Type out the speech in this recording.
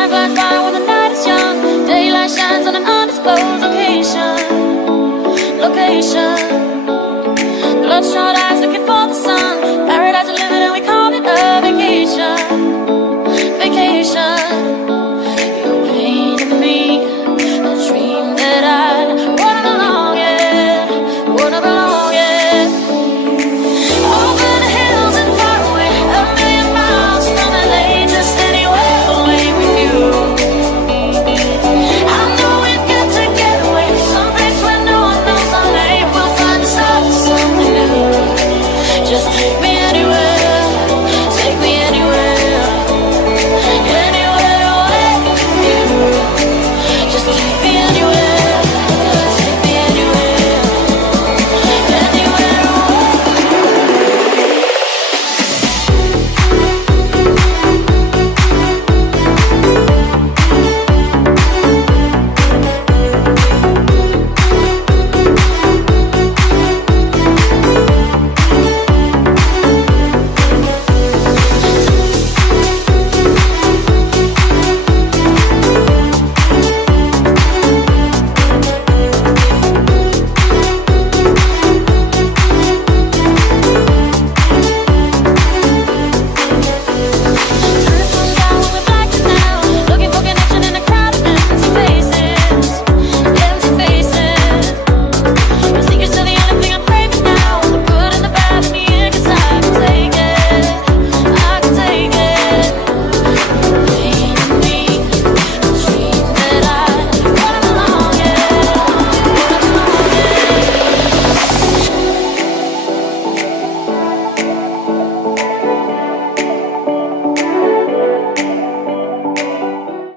Time flies by when the night is young. Daylight shines on an undisclosed location. Location. Bloodshot eyes looking for the sun. Paradise is living and we call it a vacation. Vacation.